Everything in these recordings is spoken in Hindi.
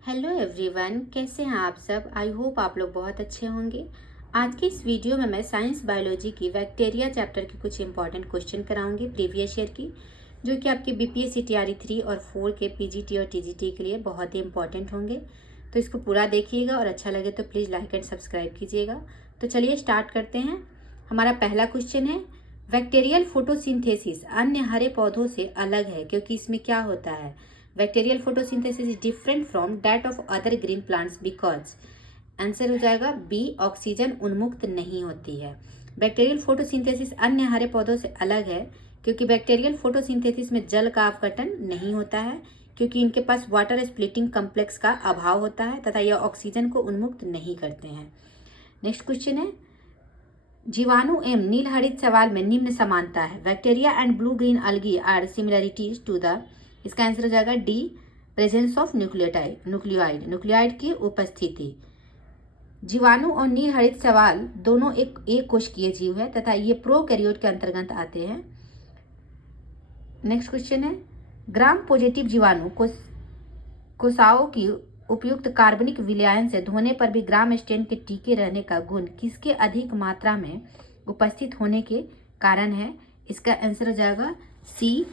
हेलो एवरीवन, कैसे हैं आप सब। आई होप आप लोग बहुत अच्छे होंगे। आज की इस वीडियो में मैं साइंस बायोलॉजी की बैक्टीरिया चैप्टर के कुछ इंपॉर्टेंट क्वेश्चन कराऊंगी प्रीवियस ईयर की, जो कि आपके बीपीएससी टीआरई 3 और 4 के पीजीटी और टीजीटी के लिए बहुत ही इंपॉर्टेंट होंगे। तो इसको पूरा देखिएगा और अच्छा लगे तो प्लीज़ लाइक एंड सब्सक्राइब कीजिएगा। तो चलिए स्टार्ट करते हैं। हमारा पहला क्वेश्चन है, बैक्टीरियल फोटोसिंथेसिस अन्य हरे पौधों से अलग है क्योंकि इसमें क्या होता है। Bacterial photosynthesis is different from that of other green plants because answer हो जाएगा बी, ऑक्सीजन उन्मुक्त नहीं होती है। बैक्टीरियल फोटोसिंथेसिस अन्य हरे पौधों से अलग है क्योंकि बैक्टीरियल फोटोसिंथेसिस में जल का अपघटन नहीं होता है, क्योंकि इनके पास वाटर स्प्लिटिंग कम्प्लेक्स का अभाव होता है तथा यह ऑक्सीजन को उन्मुक्त नहीं करते हैं। नेक्स्ट क्वेश्चन है, जीवाणु एवं नील हरित सवाल में निम्न समानता है। Bacteria and blue green algae are similarities to the, इसका आंसर हो जाएगा डी, प्रेजेंस ऑफ न्यूक्लियोइड की उपस्थिति। जीवाणु और नील हरित सवाल दोनों एक कोशिकीय जीव है तथा ये प्रोकैरियोट के अंतर्गत आते हैं। नेक्स्ट क्वेश्चन है, ग्राम पॉजिटिव जीवाणु कोशिकाओं की उपयुक्त कार्बनिक विलयन से धोने पर भी ग्राम स्टेन के टिके रहने का गुण किसके अधिक मात्रा में उपस्थित होने के कारण है। इसका आंसर हो जाएगा सी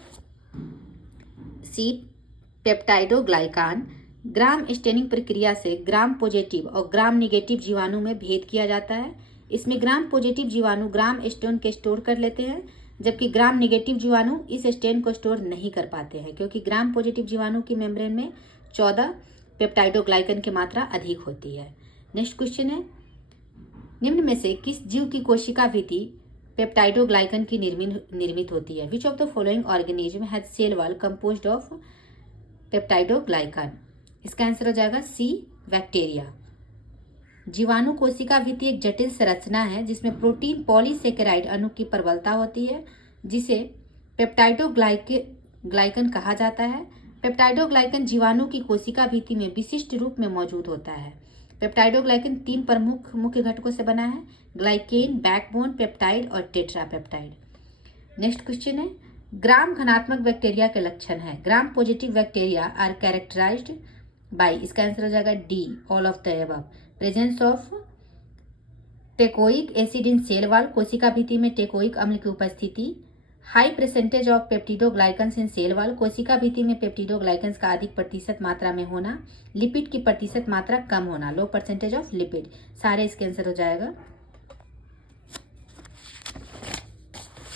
पेप्टाइडोग्लाइकान। ग्राम स्टेनिंग प्रक्रिया से ग्राम पॉजिटिव और ग्राम निगेटिव जीवाणु में भेद किया जाता है। इसमें ग्राम पॉजिटिव जीवाणु ग्राम स्टेन के स्टोर कर लेते हैं, जबकि ग्राम निगेटिव जीवाणु इस स्टेन को स्टोर नहीं कर पाते हैं, क्योंकि ग्राम पॉजिटिव जीवाणु की मेम्ब्रेन में 14 पेप्टाइडोग्लाइकन की मात्रा अधिक होती है। नेक्स्ट क्वेश्चन है, निम्न में से किस जीव की कोशिका भित्ति पेप्टाइडोग्लाइकन की निर्मित होती है। Which of the following organism has cell wall composed of peptidoglycan. इसका आंसर हो जाएगा सी, बैक्टीरिया। जीवाणु कोशिका भित्ति एक जटिल संरचना है जिसमें प्रोटीन पॉलीसेकेराइड अणु की प्रबलता होती है, जिसे पेप्टाइडोग्लाइकन कहा जाता है। पेप्टाइडोग्लाइकन जीवाणु की कोशिका भित्ति में विशिष्ट रूप में मौजूद होता है। पेप्टाइडोग्लाइकन 3 प्रमुख मुख्य घटकों से बना है, ग्लाइकेन, बैकबोन पेप्टाइड और टेट्रापेप्टाइड। नेक्स्ट क्वेश्चन है, ग्राम घनात्मक बैक्टीरिया के लक्षण है। Gram positive bacteria are characterized by, इसका आंसर हो जाएगा D, all of the above. Presence of teichoic acid in cell wall, कोशिका भित्ति में टेकोइक अम्ल की उपस्थिति। High percentage of peptidoglycans in cell wall, कोशिका भित्ति में पेप्टिडोग्लाइकन्स का अधिक प्रतिशत मात्रा में होना। लिपिड की प्रतिशत मात्रा कम होना, लो परसेंटेज ऑफ लिपिड। सारे इसके आंसर हो जाएगा।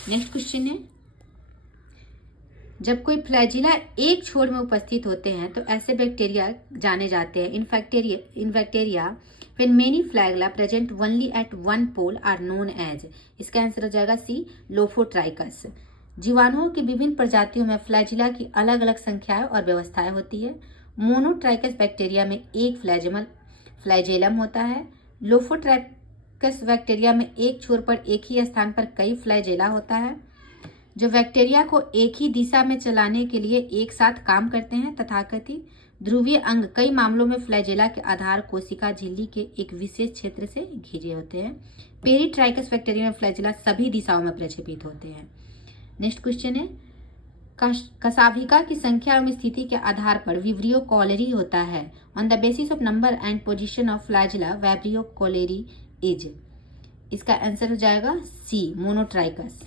नेक्स्ट क्वेश्चन है, जब कोई फ्लैजिला एक छोर में उपस्थित होते हैं तो ऐसे बैक्टीरिया जाने जाते हैं। In bacteria when many flagella present only at one pole are known as, इसका आंसर हो जाएगा सी, लोफोट्राइकस। जीवाणुओं की विभिन्न प्रजातियों में फ्लैजिला की अलग अलग संख्याएं और व्यवस्थाएं होती है। मोनोट्राइकस बैक्टीरिया में एक फ्लैजेलम होता है। लोफोट्राइकस बैक्टीरिया में एक छोर पर एक ही स्थान पर कई फ्लैजेला होता है, जो बैक्टीरिया को एक ही दिशा में चलाने के लिए एक साथ काम करते हैं। तथाकथित ध्रुवीय अंग कई मामलों में फ्लैजेला के आधार कोशिका झिल्ली के एक विशेष क्षेत्र से घिरे होते हैं। पेरीट्राइकस बैक्टीरिया में फ्लैजेला सभी दिशाओं में प्रक्षेपित होते हैं। नेक्स्ट क्वेश्चन है, कशाभिका की संख्या एवं स्थिति के आधार पर विब्रियो कॉलेरी होता है। On the basis of number and position of flagella vibrio cholerae is, इसका आंसर हो जाएगा सी, मोनोट्राइकस।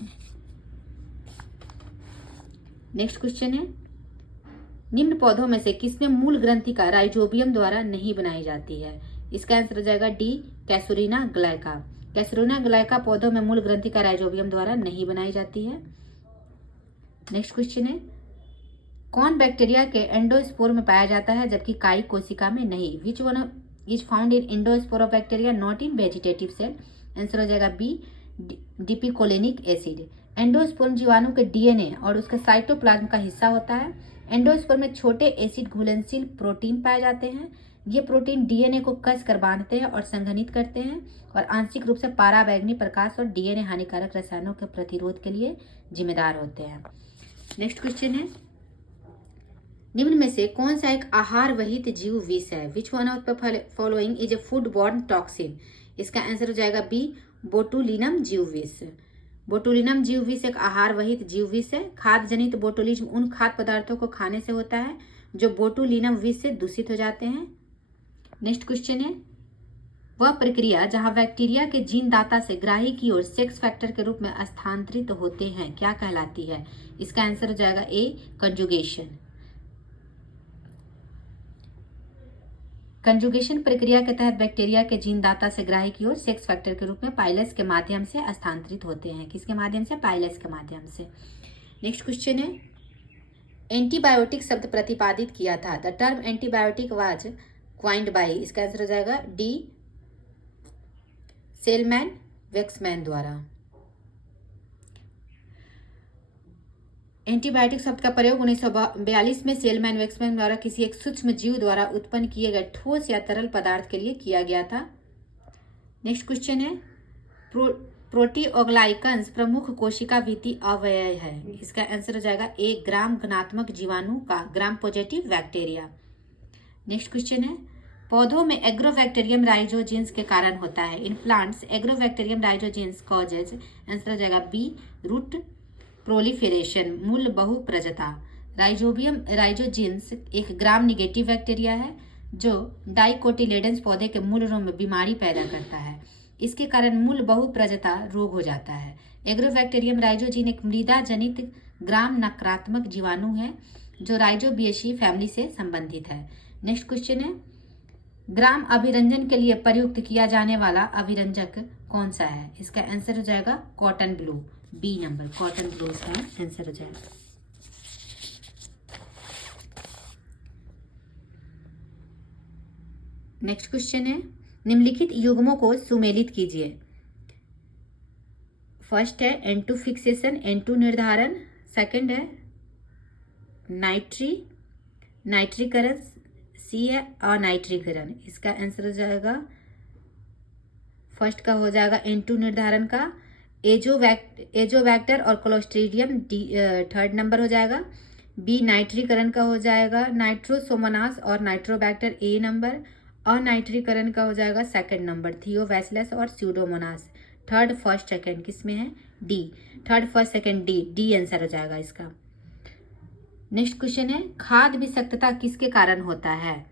नेक्स्ट क्वेश्चन है, निम्न पौधों में से किसमें मूल ग्रंथि का राइजोबियम द्वारा नहीं बनाई जाती है। इसका आंसर हो जाएगा डी, कैसुरिना ग्लाइका। कैसुरिना ग्लाइका पौधों में मूल ग्रंथि का राइजोबियम द्वारा नहीं बनाई जाती है। नेक्स्ट क्वेश्चन है, कौन बैक्टीरिया के एंडोस्पोर में पाया जाता है जबकि काई कोशिका में नहीं। Which one is found in endospore of bacteria not in vegetative cell, answer हो जाएगा बी, डिपिकोलेनिक एसिड। एंडोस्पर्म जीवाणु के डीएनए और उसके साइटोप्लाज्म का हिस्सा होता है। एंडोस्पर्म में छोटे एसिड घुलनशील प्रोटीन पाए जाते हैं। ये प्रोटीन डीएनए को कस कर बांधते हैं और संघनित करते हैं और आंशिक रूप से पाराबैंगनी प्रकाश और डीएनए हानिकारक रसायनों के प्रतिरोध के लिए जिम्मेदार होते हैं। नेक्स्ट क्वेश्चन है, निम्न में से कौन सा एक आहार वहित जीव विष है। Which one of the following is A food borne toxin, इसका आंसर हो जाएगा बी, बोटुलिनम जीव विष। बोटुलिनम जीव विष एक आहार वहित जीव विष है। खाद्य जनित बोटुलिज्म उन खाद्य पदार्थों को खाने से होता है जो बोटुलिनम विष से दूषित हो जाते हैं। नेक्स्ट क्वेश्चन है, वह प्रक्रिया जहां बैक्टीरिया के जीन दाता से ग्राही की ओर सेक्स फैक्टर के रूप में स्थानांतरित होते हैं क्या कहलाती है? इसका आंसर हो जाएगा ए, कंजुगेशन। कंजुगेशन प्रक्रिया के तहत बैक्टीरिया के जीन दाता से ग्राही की ओर सेक्स फैक्टर के रूप में पाइलस के माध्यम से स्थानांतरित होते हैं। किसके माध्यम से? पाइलस के माध्यम से। नेक्स्ट क्वेश्चन है, एंटीबायोटिक शब्द प्रतिपादित किया था। The term antibiotic was coined by, इसका आंसर हो जाएगा डी, सेलमैन वेक्समैन द्वारा। एंटीबायोटिक शब्द का प्रयोग 1942 में सेलमैन वेक्समैन द्वारा किसी एक सूक्ष्म जीव द्वारा उत्पन्न किए गए ठोस या तरल पदार्थ के लिए किया गया था। नेक्स्ट क्वेश्चन है, प्रोटीओग्लाइकन्स प्रमुख कोशिका भित्ति अवयव है। इसका आंसर हो जाएगा ए, ग्राम घनात्मक जीवाणु का gram positive bacteria. Next question है, पौधों में एग्रोबैक्टीरियम राइजोजेंस के कारण होता है। In plants agrobacterium rhizogenes causes, answer हो जाएगा बी, रूट प्रोलिफेरेशन, मूल बहुप्रजता। राइजोजेंस एक ग्राम निगेटिव बैक्टीरिया है जो डाइकोटिलेडन्स पौधे के मूल रोम में बीमारी पैदा करता है। इसके कारण मूल बहुप्रजता रोग हो जाता है। एग्रोबैक्टीरियम राइजोजीन एक मृदा जनित ग्राम नकारात्मक जीवाणु है जो राइजोबिएसी फैमिली से संबंधित है। नेक्स्ट क्वेश्चन है, ग्राम अभिरंजन के लिए प्रयुक्त किया जाने वाला अभिरंजक कौन सा है? इसका आंसर हो जाएगा cotton blue, B number, cotton blue इसका आंसर हो जाएगा। नेक्स्ट क्वेश्चन है, निम्नलिखित युग्मों को सुमेलित कीजिए। फर्स्ट है N2 फिक्सेशन, N2 निर्धारण। सेकंड है नाइट्रीकरण, सी है अनाइट्रीकरण। इसका आंसर हो जाएगा, फर्स्ट का हो जाएगा N2 निर्धारण का एजोबैक्टर और क्लोस्ट्रीडियम, थर्ड नंबर हो जाएगा। बी नाइट्रीकरण का हो जाएगा नाइट्रोसोमोनास और नाइट्रोबैक्टर, ए नंबर। अनाइट्रीकरण का हो जाएगा सेकंड नंबर थियोबैसिलस और स्यूडोमोनास। थर्ड फर्स्ट सेकंड किस में है? D, third first second D answer हो जाएगा इसका। नेक्स्ट क्वेश्चन है, खाद्य विषाक्तता किसके कारण होता है?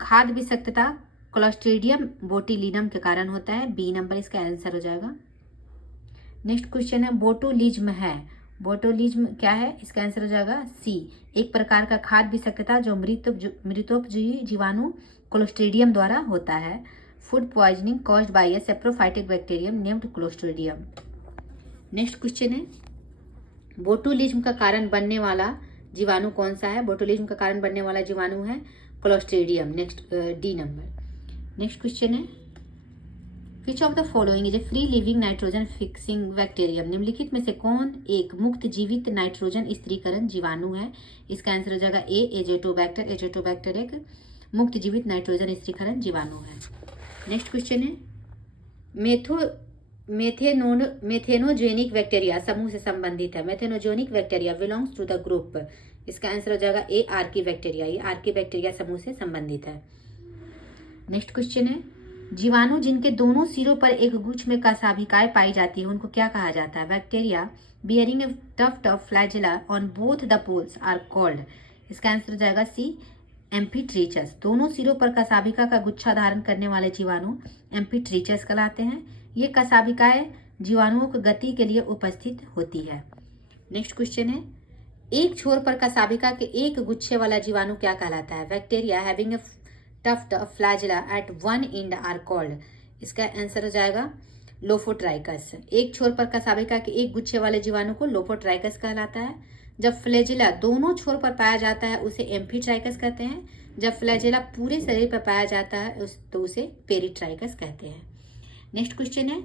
खाद्य विषाक्तता क्लोस्ट्रीडियम बोटुलिनम के कारण होता है, बी नंबर इसका आंसर हो जाएगा। नेक्स्ट क्वेश्चन है, बोटुलिज्म है, बोटुलिज्म क्या है? इसका आंसर हो जाएगा सी, एक प्रकार का खाद्य विषाक्तता जो मृतोपजीवी जीवाणु क्लोस्ट्रीडियम द्वारा होता है। Food poisoning caused by A saprophytic bacterium named clostridium. Next question है, बोटुलिज्म का कारण बनने वाला जीवाणु कौन सा है? बोटुलिज्म का कारण बनने वाला जीवाणु है clostridium, next D number. Next question है, which of the following is a free living nitrogen fixing bacterium? निम्नलिखित में से कौन एक मुक्त जीवित नाइट्रोजन स्थिरीकरण जीवाणु है? इसका आंसर हो जाएगा ए, एजेटोबैक्टर। एजेटोबैक्टर एक मुक्त जीवित नाइट्रोजन स्थिरीकरण जीवाणु है। नेक्स्ट क्वेश्चन है, मेथेनोजेनिक बैक्टीरिया समूह से संबंधित है। Methanogenic bacteria belongs to the group, इसका आंसर हो जाएगा ए, आर्की बैक्टीरिया। ये आर्की बैक्टीरिया समूह से संबंधित है। नेक्स्ट क्वेश्चन है, जीवाणु जिनके दोनों सिरों पर एक गुच्छ में कशाभिकाएं पाई जाती है उनको क्या कहा जाता है? Bacteria bearing a tuft of flagella on both the poles are called, इसका आंसर हो जाएगा सी, एम्फीट्रीचस। दोनों सिरों पर कशाभिका का गुच्छा धारण करने वाले जीवाणु एम्फीट्रीचस कहलाते हैं। ये कशाभिकाएं जीवाणुओं की गति के लिए उपस्थित होती है। नेक्स्ट क्वेश्चन है, एक छोर पर कशाभिका के एक गुच्छे वाला जीवाणु क्या कहलाता है? Bacteria having a tuft of flagella at one end are called, इसका आंसर हो जाएगा लोफोट्राइकस। एक छोर पर कशाभिका के एक गुच्छे वाले जीवाणु को लोफोट्राइकस कहलाता है। जब फ्लैजेला दोनों छोर पर पाया जाता है उसे एम्फीट्राइकस कहते हैं। जब फ्लैजेला पूरे शरीर पर पाया जाता है तो उसे पेरिट्राइकस कहते हैं। नेक्स्ट क्वेश्चन है,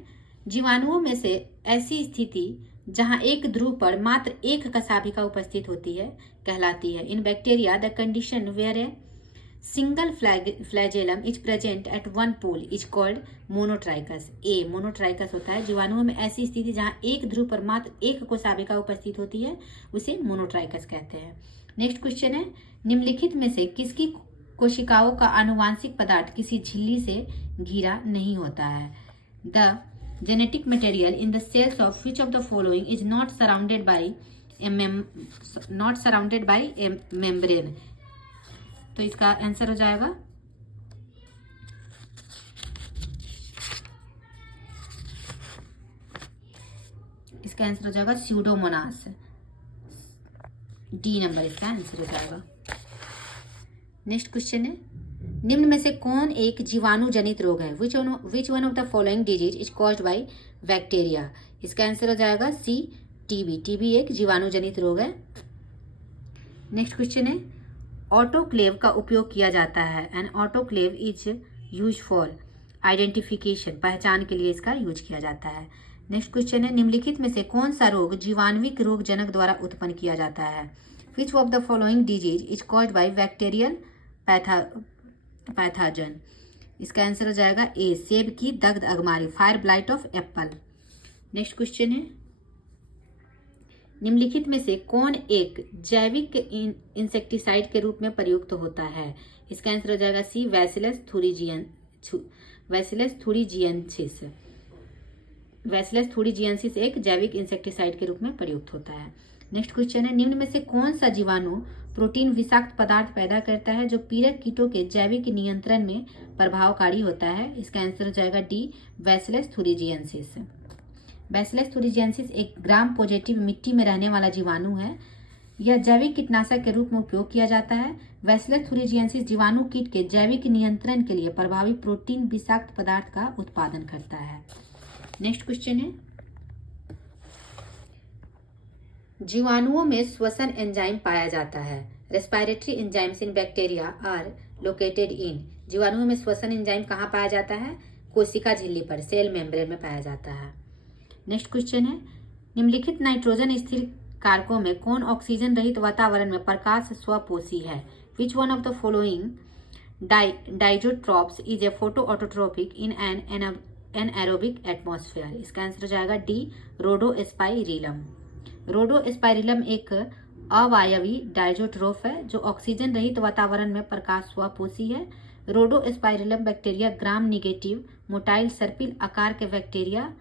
जीवाणुओं में से ऐसी स्थिति जहां एक ध्रुव पर मात्र एक कशाभिका उपस्थित होती है कहलाती है। In bacteria the condition where a single flagellum is present at one pole is called monotrichous. A monotrichous होता है। जीवाणुओं में ऐसी स्थिति जहां एक ध्रुव पर मात्र एक कशाभिका उपस्थित होती है उसे मोनोट्राइकस कहते हैं। नेक्स्ट क्वेश्चन है, निम्नलिखित में से किसकी कोशिकाओं का आनुवांशिक पदार्थ किसी झिल्ली से घिरा नहीं होता है? The genetic material in the cells of which of the following is not surrounded by a membrane? तो इसका आंसर हो जाएगा स्यूडोमोनास। डी नंबर इसका आंसर हो जाएगा। नेक्स्ट क्वेश्चन है, निम्न में से कौन एक जीवाणु जनित रोग है? Which one of the following disease is caused by bacteria? इसका आंसर हो जाएगा सी, टीबी। टीबी एक जीवाणु जनित रोग है। नेक्स्ट क्वेश्चन है, ऑटोक्लेव का उपयोग किया जाता है। An autoclave is use for identification, पहचान के लिए इसका यूज किया जाता है। नेक्स्ट क्वेश्चन है, निम्नलिखित में से कौन सा रोग जीवाणुविक रोग जनक द्वारा उत्पन्न किया जाता है? Which of the following disease is caused by bacterial pathogen? इसका आंसर हो जाएगा ए, सेब की दग्ध अगमारी, fire blight of apple. Next question है, निम्नलिखित में से कौन एक जैविक इंसेक्टिसाइड के रूप में प्रयुक्त होता है? इसका आंसर हो जाएगा सी, बैसिलस थुरिजिएंसिस। बैसिलस थुरिजिएंसिस एक जैविक इंसेक्टिसाइड के रूप में प्रयुक्त होता है। नेक्स्ट क्वेश्चन है, निम्न में से कौन सा जीवाणु प्रोटीन विषाक्त पदार्थ पैदा करता है जो पीड़क कीटों के जैविक नियंत्रण में प्रभावकारी होता है? इसका आंसर हो जाएगा डी, बैसिलस थुरिजिएंसिस। बैसिलस थुरिजिएंसिस एक ग्राम पॉजिटिव मिट्टी में रहने वाला जीवाणु है। यह जैविक कीटनाशक के रूप में उपयोग किया जाता है। बैसिलस थुरिजिएंसिस जीवाणु कीट के जैविक नियंत्रण के लिए प्रभावी प्रोटीन विषाक्त पदार्थ का उत्पादन करता है। नेक्स्ट क्वेश्चन है, जीवाणुओं में श्वसन एंजाइम पाया जाता है। Respiratory enzymes in bacteria are located in. जीवाणुओं में श्वसन एंजाइम कहाँ पाया जाता है? कोशिका झिल्ली पर, सेल मेम्ब्रेन में पाया जाता है। नेक्स्ट क्वेश्चन है, निम्नलिखित नाइट्रोजन स्थिर कारकों में कौन ऑक्सीजन रहित वातावरण में प्रकाश स्वपोषी है? Which one of the following diazotrophs is a photo autotrophic in an anaerobic atmosphere? इसका आंसर हो जाएगा डी, रोडोस्पाइरिलम। रोडोस्पाइरिलम एक अवायवी डाइजोट्रोफ है जो ऑक्सीजन रहित वातावरण में प्रकाश स्वपोषी है। रोडोस्पाइरिलम बैक्टीरिया ग्राम निगेटिव मोटाइल सर्पिल आकार के बैक्टीरिया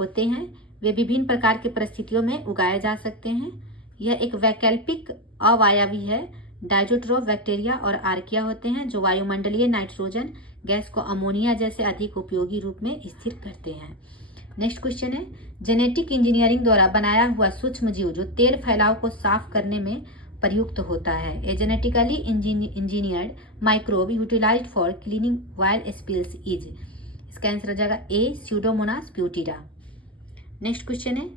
होते हैं। वे विभिन्न प्रकार की परिस्थितियों में उगाए जा सकते हैं। यह एक वैकल्पिक अवायवी है। डाइजोट्रोफ बैक्टीरिया और आर्किया होते हैं जो वायुमंडलीय नाइट्रोजन गैस को अमोनिया जैसे अधिक उपयोगी रूप में स्थिर करते हैं। नेक्स्ट क्वेश्चन है, जेनेटिक इंजीनियरिंग द्वारा बनाया हुआ सूक्ष्म जीव जो तेल फैलाव को साफ करने में प्रयुक्त होता है। A genetically engineered microbe utilized for cleaning wild spills is. इसका आंसर हो जाएगा A, pseudomonas putida. Next question है,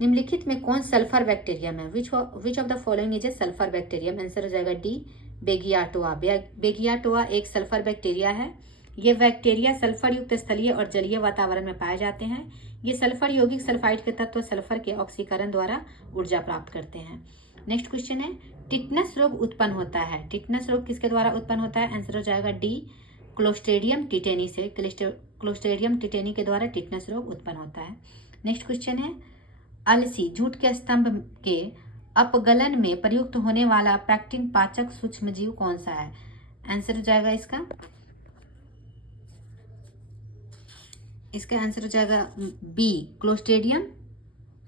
निम्नलिखित में कौन सल्फर बैक्टीरियम है? Which of the following is a sulphur bacterium? Answer हो जाएगा डी, बेगियाटोआ। बेगियाटोआ एक सल्फर बैक्टीरिया है। ये बैक्टीरिया सल्फर युक्त स्थलीय और जलीय वातावरण में पाए जाते हैं। ये सल्फर यौगिक सल्फाइड के तत्व सल्फर के ऑक्सीकरण द्वारा ऊर्जा प्राप्त करते हैं। नेक्स्ट क्वेश्चन है, टिटनस रोग उत्पन्न होता है। टिटनस रोग किसके द्वारा उत्पन्न होता है? आंसर हो जाएगा डी, क्लोस्ट्रीडियम टिटेनी से। क्लोस्ट्रीडियम टिटेनी के द्वारा टिटनस रोग उत्पन्न होता है। नेक्स्ट क्वेश्चन है, अलसी जूट के स्तंभ के अपगलन में प्रयुक्त होने वाला पैक्टिन पाचक सूक्ष्मजीव कौन सा है? आंसर हो जाएगा इसका आंसर हो जाएगा B, clostridium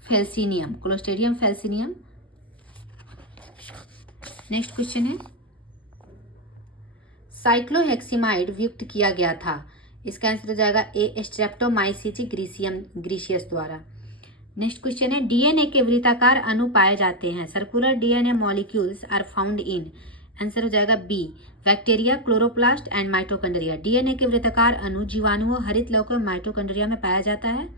felsineum. Clostridium felsineum. Next question है, साइक्लोहेक्सिमाइड वियुक्त किया गया था। इसका आंसर हो जाएगा ए, स्ट्रेप्टोमाइसिस ग्रीसियस द्वारा। नेक्स्ट क्वेश्चन है, डीएनए के वृत्ताकार अणु पाए जाते हैं। Circular DNA molecules are found in. Answer हो जाएगा B, bacteria, chloroplast and mitochondria. DNA के वृत्ताकार अणु जीवाणुओं, हरित लौकिक माइटोकॉन्ड्रिया में पाया जाता है।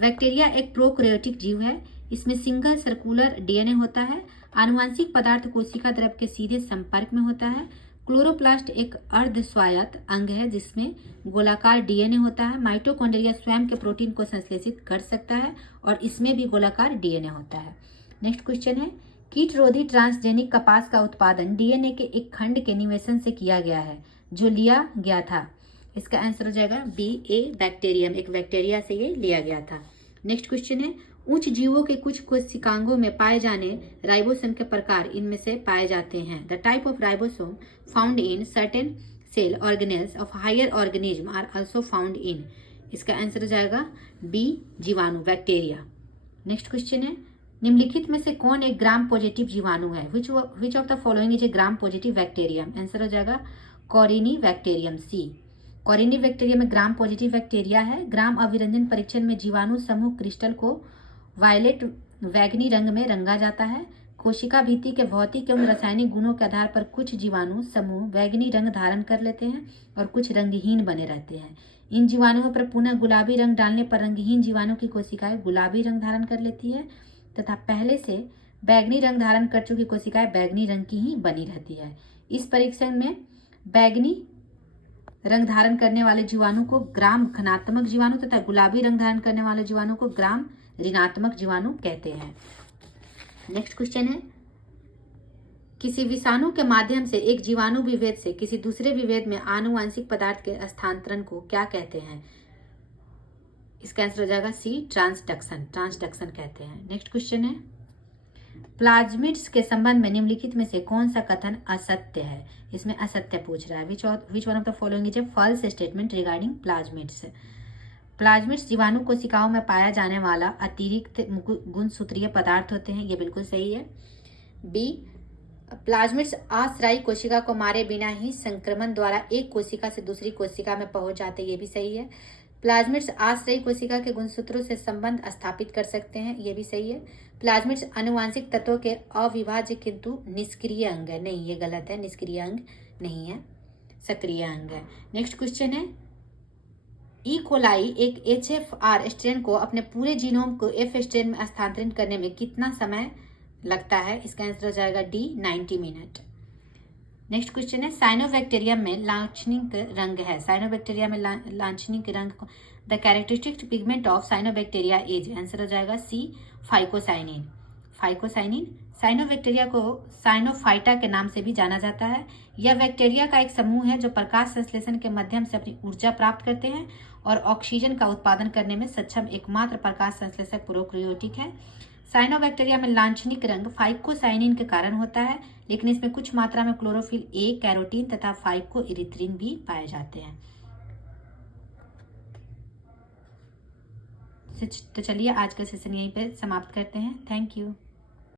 बैक्टीरिया एक प्रोकैरियोटिक जीव है। इसमें सिंगल सर्कुलर डीएनए होता है। आनुवंशिक पदार्थ कोशिका द्रव के सीधे संपर्क में होता है। क्लोरोप्लास्ट एक अर्धस्वायत्त अंग है जिसमें गोलाकार डीएनए होता है। माइटोकॉन्ड्रिया स्वयं के प्रोटीन को संश्लेषित कर सकता है और इसमें भी गोलाकार डीएनए होता है। नेक्स्ट क्वेश्चन है, कीटरोधी ट्रांसजेनिक कपास का उत्पादन डीएनए के एक खंड के निवेशन से किया गया है जो लिया गया था। इसका आंसर हो जाएगा बी, ए, बैक्टीरियम। एक बैक्टीरिया से ये लिया गया था। नेक्स्ट क्वेश्चन है, उच्च जीवों के कुछ कोशिकांगों में पाए जाने राइबोसोम के प्रकार इनमें से पाए जाते हैं। The type of ribosome found in certain cell organelles of higher organism are also found in. इसका आंसर हो जाएगा बी, जीवाणु, बैक्टीरिया। नेक्स्ट क्वेश्चन है, निम्नलिखित में से कौन एक ग्राम पॉजिटिव जीवाणु है? Which of the following is A gram positive bacterium? Answer हो जाएगा कॉरिनी बैक्टीरियम, सी। कॉरिनी बैक्टीरियम में ग्राम पॉजिटिव बैक्टीरिया है। ग्राम अभिरंजन परीक्षण में जीवाणु समूह क्रिस्टल को वायलेट वैगनी रंग में रंगा जाता है। कोशिका भित्ति के भौतिक एवं रासायनिक गुणों के आधार पर कुछ जीवाणु समूह वैगनी रंग धारण कर लेते हैं और कुछ रंगहीन बने रहते हैं। इन जीवाणुओं पर पुनः गुलाबी रंग डालने पर रंगहीन जीवाणु की कोशिकाएं गुलाबी रंग धारण कर लेती है तथा पहले से बैगनी रंग धारण कर चुकी कोशिकाएं बैगनी रंग की ही बनी रहती है। इस परीक्षण में बैगनी रंग धारण करने वाले जीवाणु को ग्राम धनात्मक जीवाणु तथा गुलाबी रंग धारण करने वाले जीवाणु को ग्राम ऋणात्मक जीवाणु कहते हैं। नेक्स्ट क्वेश्चन है, किसी विषाणु के माध्यम से एक जीवाणु विभेद से किसी दूसरे विभेद में आनुवांशिक पदार्थ के स्थानांतरण को क्या कहते हैं? इसका आंसर हो जाएगा सी, ट्रांसडक्शन। ट्रांसडक्शन कहते हैं। नेक्स्ट क्वेश्चन है, प्लाज्मिड्स के संबंध में निम्नलिखित में से कौन सा कथन असत्य है? इसमें असत्य पूछ रहा है। Which one of the following is a false statement regarding plasmids? Plasmids जीवाणु कोशिकाओं में पाया जाने वाला अतिरिक्त गुणसूत्रीय पदार्थ होते हैं, ये बिल्कुल सही है। बी, प्लाज्मिड्स आश्रयी कोशिका को मारे बिना ही संक्रमण द्वारा एक कोशिका से दूसरी कोशिका में पहुंच जाते हैं, ये भी सही है। प्लाज्मिड्स आश्रयी कोशिका के गुणसूत्रों से संबंध स्थापित कर सकते हैं, ये भी सही है। प्लाज्मिड्स आनुवांशिक तत्वों के अविभाज्य किंतु निष्क्रिय अंग है, नहीं ये गलत है, निष्क्रिय अंग नहीं है, सक्रिय अंग है। नेक्स्ट क्वेश्चन है, ई कोलाई एक HFR स्ट्रेन को अपने पूरे जीनोम को F स्ट्रेन में स्थानांतरित करने में कितना समय लगता है? इसका आंसर हो जाएगा डी, 90 मिनट। नेक्स्ट क्वेश्चन है, साइनोबैक्टीरियम में लाक्षणिक रंग है। साइनोबैक्टीरिया में लाक्षणिक रंग, the characteristic pigment of cyanobacteria is? Answer हो जाएगा सी, फाइकोसाइनिन। फाइकोसाइनिन। साइनोबैक्टीरिया को साइनोफाइटा के नाम से भी जाना जाता है। यह बैक्टीरिया का एक समूह है जो प्रकाश संश्लेषण के माध्यम से अपनी ऊर्जा प्राप्त करते हैं और ऑक्सीजन का उत्पादन करने में सक्षम एकमात्र प्रकाश संश्लेषक प्रोकैरियोटिक है। साइनोबैक्टीरिया में लाक्षणिक रंग फाइकोसाइनिन के कारण होता है, लेकिन इसमें कुछ मात्रा में क्लोरोफिल ए, कैरोटीन तथा फाइकोइरिथ्रिन भी पाए जाते हैं। तो चलिए आज का सेशन यहीं पे समाप्त करते हैं। Thank you.